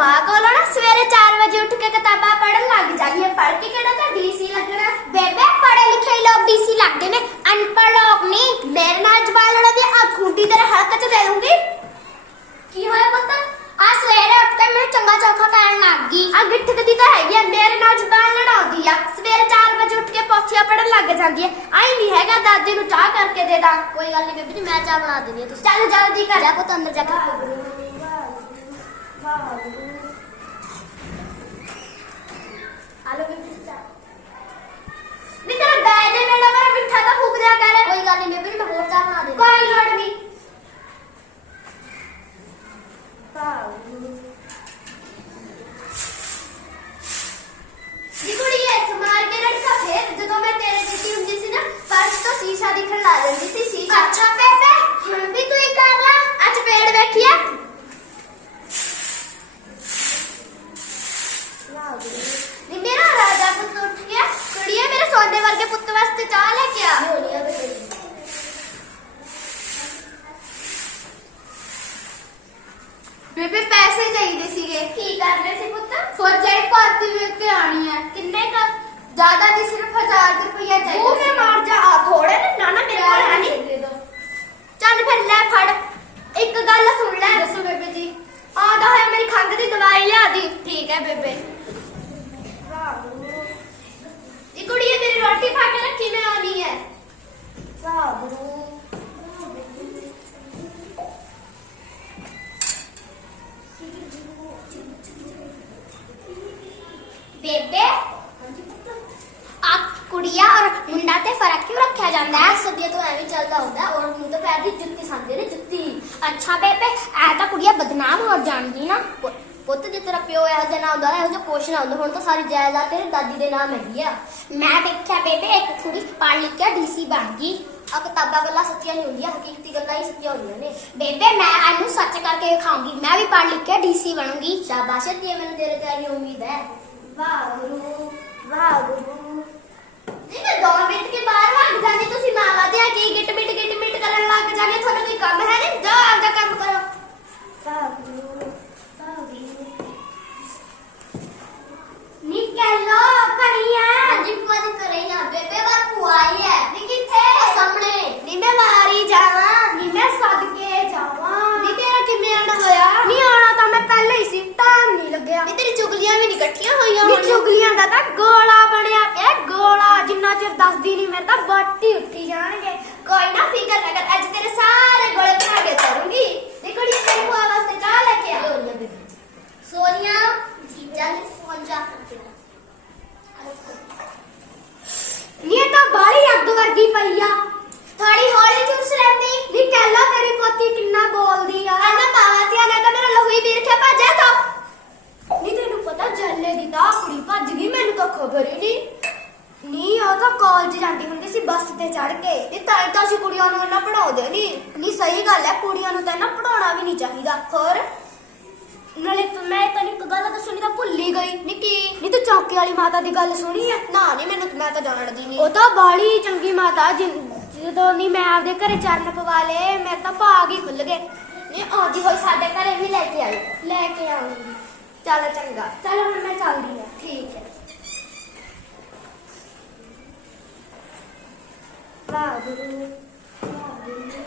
मां को ना सवेरे 4 बजे उठ के किताबा पढ़न लग जागी है। पढ़ के केड़ा तो डीसी लगना। बेबे पढ़े लिखे लोग डीसी लगते ने, अनपढ़ लोग नहीं। मेरे नाल जबान लड़ा दे आ खूंटी तेरे हलक च दे दूंगी। की होया पुੱਤ आ सवेरे उठ के मैं चंगा चौखा करन लग गई। आ गिट्ठ दी तो हैगी है, मेरे नाल जबान लड़ाउंदी आ। सवेरे 4 बजे उठ के पोथिया पढ़न लग जांदी है। आई नहीं हैगा दादी नु चाह करके दे दा। कोई गल नहीं बेबी जी, मैं चाह बना देनी है। तुम चल जल्दी कर जा पुੱਤ अंदर जाके। आलो बेबी चाह नी तेरा बैठे मेरा मेरा मिठा तो फूक दिया कर। कोई गल नहीं बेबी जी, मैं और चाह बना देनी। कोई लोड़ नहीं। नी कुड़ी ऐसे मार के रखा फिर जब मैं तेरे बेटी हुंदी सी ना फर्श तो शीशा दिखण ला लेंदी सी। शीशा अच्छा बेबे हम भी तू ही कर ला। आज पेड़ देखिए नी मेरा राजा पुੱਤ उठ गया। कुड़िए मेरे सोने वर्गे पुੱਤ वास्ते चाह लेके आ। होनी है बेबी। बेबे पैसे चाहिए सीगे। की करने से पुੱਤ? फौजी भर्ती ਵੇਖ ਕੇ आनी है। किन्ने का? ज्यादा नहीं, सिर्फ 1000 रुपया चाहिए। वो मैं मार जा आ थोड़े ना ना मेरे कोल है नहीं। दे दो चल फिर ले फड़। एक गल सुन ले। दसो बेबी जी। आदा है मेरी खंघ दी दवाई लिया दी। ठीक है बेबे। जी कुड़िए मेरी रोटी खा के रखी मैं आनी है। बेबे आप कुड़िया और मुंडा ते फर्क क्यों रखा जांदा है? सदिया तो एवं चलता होता है और मुंह तो पैर दी जुत्ती सांदे ने जुत्ती। अच्छा बेबे ऐ तो कुड़िया बदनाम हो जांदी ना। ਪੁੱਤ ਜੇ ਤੇਰਾ ਪਿਓ ਇਹੋ ਜਿਹਾ ਨਾ ਹੁੰਦਾ ਇਹੋ ਜਿਹਾ ਕੁਛ ਨਾ ਹੁੰਦਾ। ਹੁਣ ਤਾਂ ਸਾਰੀ ਜਾਇਦਾਦ ਤੇਰੀ ਦਾਦੀ ਦੇ ਨਾਮ ਹੈਗੀ ਆ। ਮੈਂ ਦੇਖਿਆ ਬੇਬੇ ਇੱਕ ਕੁੜੀ ਪੜ੍ਹ ਲਿਖ ਕੇ ਡੀਸੀ ਬਣ ਗਈ। ਆ ਕਿਤਾਬਾਂ ਗੱਲਾਂ ਸੱਚੀਆਂ ਨਹੀਂ ਹੁੰਦੀਆਂ, ਹਕੀਕਤੀ ਗੱਲਾਂ ਹੀ ਸੱਚੀਆਂ ਹੁੰਦੀਆਂ ਨੇ। ਬੇਬੇ ਮੈਂ ਇਹਨੂੰ ਸੱਚ ਕਰਕੇ ਦਿਖਾਉਂਗੀ। ਮੈਂ ਵੀ ਪੜ੍ਹ ਲਿਖ ਕੇ ਡੀਸੀ ਬਣੂੰਗੀ। ਸ਼ਾਬਾਸ਼ ਤੀ, ਮੈਨੂੰ ਤੇਰੇ ਤੇ ਆਈ ਉਮੀਦ ਹੈ। ਵਾਹਿਗੁਰੂ ਵਾਹਿਗੁਰੂ। ਜੀ ਮੈਂ 2 ਮਿੰਟ ਕੇ ਬਾਹਰ ਭੱਜ ਜਾਂਦੀ। ਤੁਸੀਂ ਮਾਵਾ ਤੇ ਆ ਕੇ ਗਿੱਟ ਮਿੱਟ ਕਰਨ ਲੱਗ ਜਾਂਦੇ। ਤੁਹਾਨੂੰ ਕੋਈ ਕੰਮ ਹੈ ਨਹੀਂ? ਜਾਓ ਆਪਦਾ ਕੰਮ ਕਰੋ। ਵਾਹਿਗੁਰੂ निकलो करिया। ਹਾਂਜੀ ਭੂਆ ਜੀ ਘਰੇ ਹੀ ਆ। ਬੇਬੇ ਬਾਰ ਭੂਆ ਆਈ ਹੈ। नी किथे? ਉਹ ਸਾਹਮਣੇ। नी मैं मारी जावा। नी मैं सदके जावा। नी तेरा किन्ने आना होया? नी आना तो मैं पहले ही सी, टाइम नहीं लगया। नी तेरी चुगलियां भी नहीं इकट्ठियां होईयां। नी चुगलियां दा तां गोला बनया पिया गोला। जिन्ना चिर दसदी नहीं मैं तां बाटी उठी जाणगे। कोई ना फिकर ना कर, अज तेरे सारे गोले बना के तरूंगी। नी कुड़ी तेरी भूआ वास्ते चाह लेके आ। होनी है बेबे। सोनिया जल्दी फोन जा। नी ये तो बाली अग वर्गी पई आ। थोड़ी हौली चुस लेंदी। नी कहला तेरी पोती किन्ना बोलदी आ। ना मावा ते आना तो मेरा लहू ही वीर के भजे तो। नी तेनू पता जल्ले दी तां कुड़ी भज गई, मैनू तो खबर ही नहीं। नी ओ तो कॉलेज जांदी हुंदी सी बस ते चढ़ के। नी तां ही तां असीं कुड़ियां नूं इन्ना पढ़ाउंदे नी। नी सही गल है, कुड़ियां नूं तां इन्ना पढ़ाउणा भी नहीं चाहीदा। होर नाले मैं तैਨੂੰ ਇੱਕ ਗੱਲ ਦੱਸਣੀ ਤਾਂ ਭੁੱਲ ਹੀ ਗਈ। ਨੀ ਕੀ? ਨੀ ਤੂੰ ਚੌਂਕੇ ਵਾਲੀ ਮਾਤਾ ਦੀ ਗੱਲ ਸੁਣੀ ਹੈ? ਨਾ ਨਹੀਂ ਮੈਨੂੰ, ਮੈਂ ਤਾਂ ਜਾਣਦੀ ਨਹੀਂ। ਉਹ ਤਾਂ ਬਾਲੀ ਚੰਗੀ ਮਾਤਾ। ਜਦੋਂ ਨਹੀਂ ਮੈਂ ਆਪਦੇ ਘਰੇ ਚਰਨ ਪਵਾ ਲਏ ਮੇਰੇ ਤਾਂ ਭਾਗ ਹੀ ਖੁੱਲ ਗਏ। ਨਹੀਂ ਆਉਂਦੀ ਹੋਈ ਸਾਡੇ ਘਰੇ ਵੀ ਲੈ ਕੇ ਆਈ। ਲੈ ਕੇ ਆਉਂਗੀ। ਚੱਲ ਚੰਗਾ। ਚੱਲ ਹੁਣ ਮੈਂ ਚੱਲਦੀ ਹਾਂ। ਠੀਕ ਹੈ। ਵਾਹਿਗੁਰੂ ਵਾਹਿਗੁਰੂ।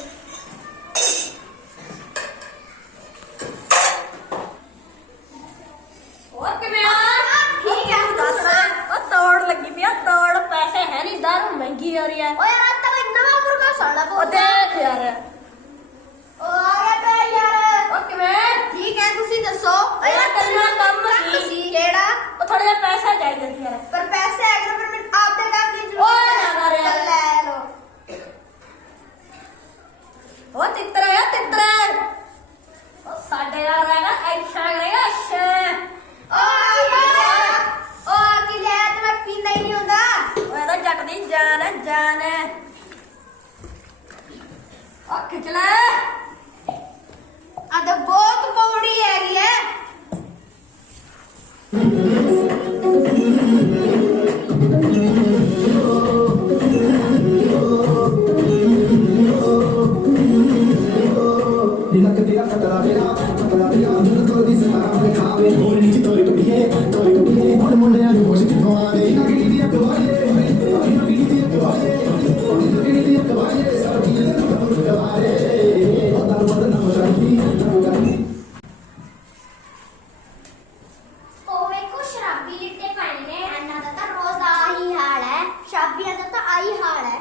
और किवें आ? ठीक है दस ओ तोड़ लगी पिया तोड़। पैसे है नहीं, दारू महंगी हो रही है। ਓਏ ਯਾਰ ਤਾਂ ਕੋਈ ਨਵਾਂ ਮੁਰਗਾ ਸਾਲਾ ओ देख यार। ਓ ਆ ਗਿਆ ਪੈ ਯਾਰ। ओ किवें? ਠੀਕ ਹੈ ਤੁਸੀਂ ਦੱਸੋ। ਓ यार तेरा काम सी। ਕਿਹੜਾ? ओ थोड़े जे पैसे चाहिए थे यार। पर पैसे है ना, पर मैं आपके काम की जरूरत ओए ना कर यार। चल ले लो। ओ तितरा यार तितरा। ओ साडे यार आएगा ऐसा करेगा अच्छा। ओ की ले तो मैं पींदा ही नहीं होता। ओए तो जट दी जान है जान है। ओ खिंच ले। आ तो बहुत पौड़ी हैगी है। Dila que tira, catala, mira, diz, para, me cabe. ਉਹ ਵੇਖੋ ਸ਼ਰਾਬੀ ਲਿੱਟੇ ਪਏ ਨੇ ਇਹਨਾਂ ਦਾ ਤਾਂ ਰੋਜ਼ ਦਾ ਆਹੀ ਹਾਲ ਹੈ ਸ਼ਰਾਬੀਆਂ ਦਾ ਤਾਂ ਆਹੀ ਹਾਲ ਹੈ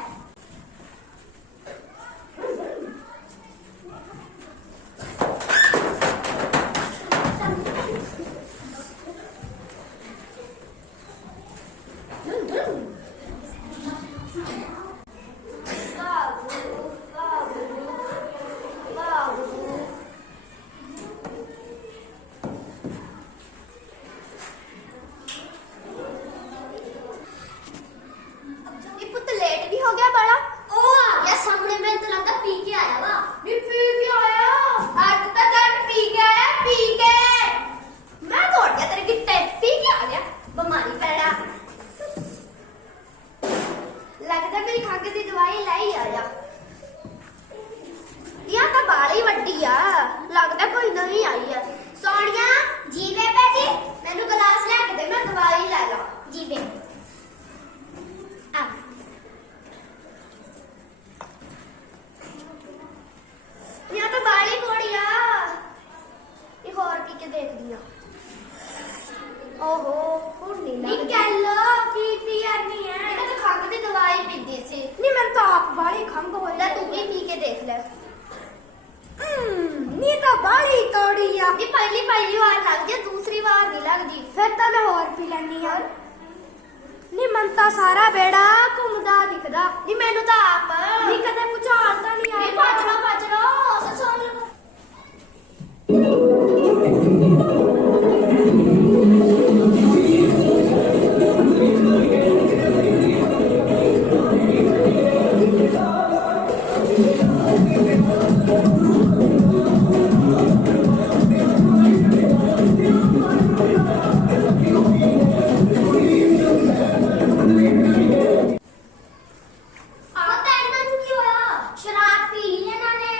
ये पुत लेट भी हो गया बड़ा ओ आ गया सामने में तो लगा पी के आया वा नहीं पी के आया आज तक पी के आया पी के मैं तोड़ गया तेरे गिट्टे पी के आ गया बीमारी पैदा लगता मेरी खंघ दी दवाई लाई आया यहां तो बाली वड्डी आ लगता कोई नवी आई है सोनिया जीवे बेटी मैनू गिलास लेके दे मैं दवाई ले ला जीवे यहाँ तो बाली कोड़ी आ एक और पी के देख दिया ओहो हुन नहीं लग निकलो पी आनी है मैं तो खंघ दी दवाई पीती सी नहीं मैं तो आप बाली खंघ हो ले तू भी पी के देख ले नी तो बाली कोड़ी आ ये पहली बार लग गई दूसरी बार नहीं लगदी फिर तो मैं और पी लेनी यार नी मन ता सारा बेड़ा घुमदा दिखदा नी मैनू ता आप नी कदे पुछालदा नहीं आया भज लो ससोल शराब पी ली इन्होंने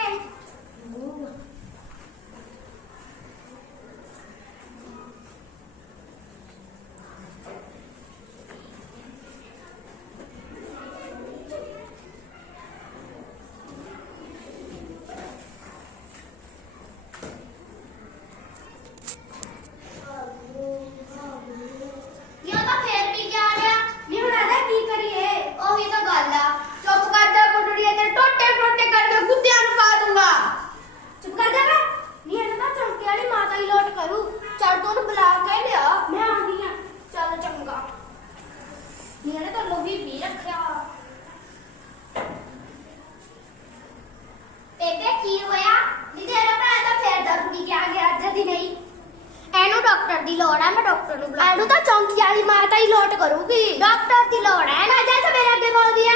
ਦੀ ਲੋੜ ਹੈ ਮੈਂ ਡਾਕਟਰ ਨੂੰ ਬੁਲਾ ਇਹਨੂੰ ਤਾਂ ਚੌਂਕੀ ਵਾਲੀ ਮਾਤਾ ਹੀ ਲੋਟ ਕਰੂਗੀ ਡਾਕਟਰ ਦੀ ਲੋੜ ਹੈ ਨਾ ਜਾ ਮੇਰੇ ਅੱਗੇ ਬੋਲਦੀ ਹੈ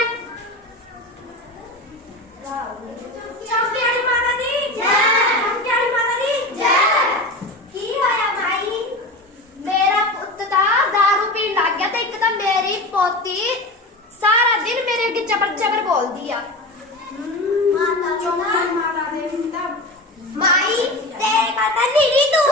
ਚੌਂਕੀ ਵਾਲੀ ਮਾਤਾ ਦੀ ਜੈ ਚੌਂਕੀ ਵਾਲੀ ਮਾਤਾ ਦੀ ਜੈ ਕੀ ਹੋਇਆ ਭਾਈ ਮੇਰਾ ਪੁੱਤ ਤਾਂ दारू ਪੀਣ ਲੱਗ ਗਿਆ ਤੇ ਇੱਕ ਤਾਂ ਮੇਰੀ ਪੋਤੀ ਸਾਰਾ ਦਿਨ ਮੇਰੇ ਅੱਗੇ ਚਬਰ ਬੋਲਦੀ ਆ ਮਾਤਾ ਚੌਂਕੀ ਵਾਲੀ ਮਾਤਾ ਦੇ ਤਾਂ ਮਾਈ ਤੇਰੀ ਮਾਤਾ ਨੀਰੀ ਤੂੰ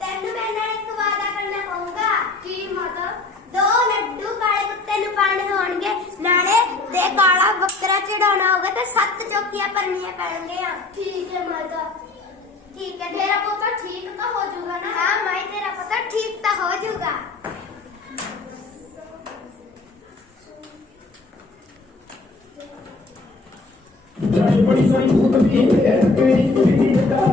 तेनू मेरे नाल एक वादा करना पऊगा की माता 2 लड्डू काले कुत्ते नु पाने होणगे नाले ते काला बकरा चढ़ाना होगा ते 7 चौकियां भरनियां पैणगे ठीक है माता ठीक है तेरा पुत्र ठीक तो हो जाऊगा ना हां माई तेरा पुत्र ठीक तो हो जाऊगा बड़ी सारी भूत भी है तेरी बेटा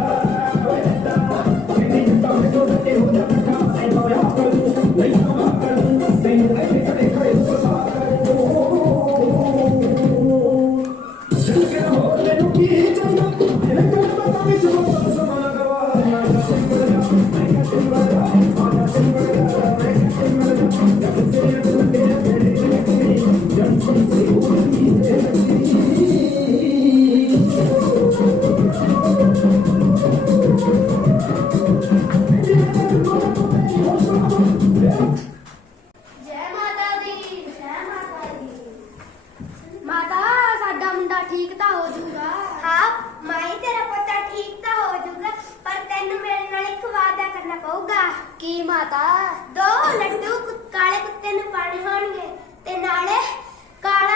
की माता 2 लड्डू काले कुत्ते नु पाने होणगे ते नाले काला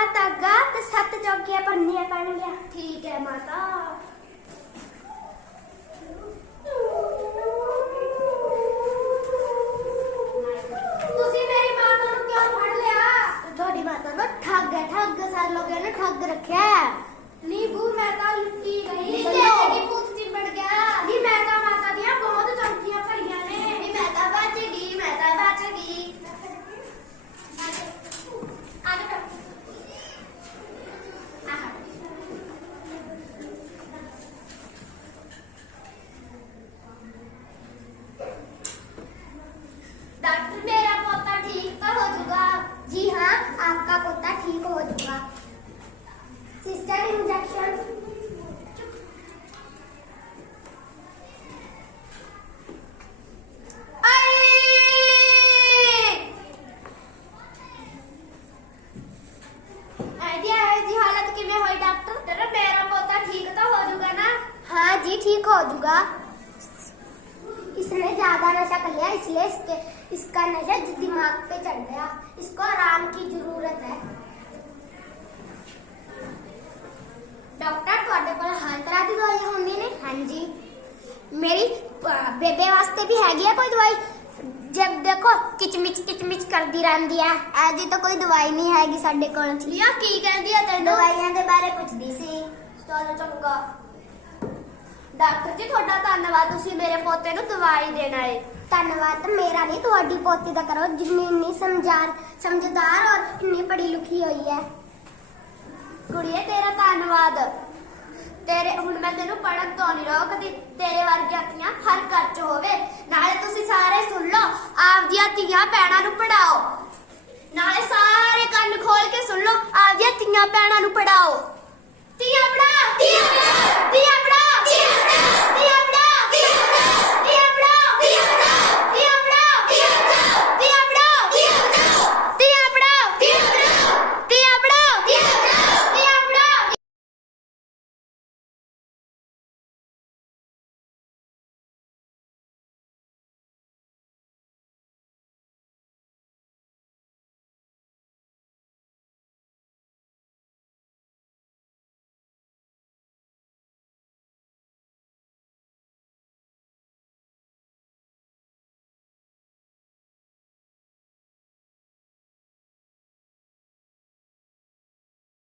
ਨੀ ਤੇਰੇ ਕੀ ਭੂਤ ਚਿੰਬੜ ਗਿਆ ਨੀ ਮੈਂ ਤਾਂ ਮਾਤਾ ਦੀਆਂ ਬਹੁਤ ਚੌਂਕੀਆਂ ਭਰੀਆਂ ਨੇ ਨੀ ਮੈਂ ਤਾਂ ਬਚ ਗਈ ਆ ਜਾ डॉक्टर मेरा पोता ठीक तो हो जाएगा जी हाँ आपका पोता ठीक हो जाएगा सिस्टर इंजेक्शन हालत किमें हुई डॉक्टर मेरा पोता ठीक तो हो जाएगा ना हाँ जी ठीक हो जाएगा इसने ज्यादा नशा कर लिया इसलिए इसका नशा दिमाग पे चढ़ गया इसको आराम की जरूरत है डॉक्टर ਤੁਹਾਡੇ ਕੋਲ ਹਰ ਤਰ੍ਹਾਂ ਦੀ ਦਵਾਈਆਂ ਹੁੰਦੀਆਂ ਨੇ ਹਾਂਜੀ ਮੇਰੀ ਬੇਬੇ ਵਾਸਤੇ ਵੀ ਹੈਗੀ ਆ ਕੋਈ ਦਵਾਈ जब देखो किचमिच करती रहती है ऐसी तो कोई दवाई नहीं हैगी ਸਾਡੇ ਕੋਲ ਲਿਆ ਕੀ ਕਹਿੰਦੀ ਆ ਤੈਨੂੰ ਦਵਾਈਆਂ ਦੇ ਬਾਰੇ ਪੁੱਛਦੀ ਸੀ ਚਲੋ ਚੰਗਾ ਡਾਕਟਰ ਜੀ ਤੁਹਾਡਾ ਧੰਨਵਾਦ ਤੁਸੀਂ ਮੇਰੇ ਪੋਤੇ ਨੂੰ ਦਵਾਈ ਦੇਣ ਆਏ ਧੰਨਵਾਦ ਮੇਰਾ ਨਹੀਂ ਤੁਹਾਡੀ ਪੋਤੀ ਦਾ ਕਰੋ ਜਿੰਨੀ ਇੰਨੀ ਸਮਝਦਾਰ ਔਰ ਇੰਨੀ ਪੜ੍ਹੀ ਲਿਖੀ ਹੋਈ ਹੈ ਕੁੜੀਏ ਤੇਰਾ ਧੰਨਵਾਦ ਤੇਰੇ ਹੁਣ ਮੈਂ ਤੈਨੂੰ ਪੜਨ ਤੋਂ ਨਹੀਂ ਰੋਕਦੀ ਤੇਰੇ ਵਰਗੀਆਂ ਧੀਆਂ ਹਰ ਘਰ 'ਚ ਹੋਵੇ ਨਾਲੇ ਤੁਸੀਂ ਸਾਰੇ ਸੁਣ ਲਓ ਆਪਦੀਆਂ ਧੀਆਂ ਭੈਣਾਂ ਨੂੰ ਪੜਾਓ ਨਾਲੇ ਸਾਰੇ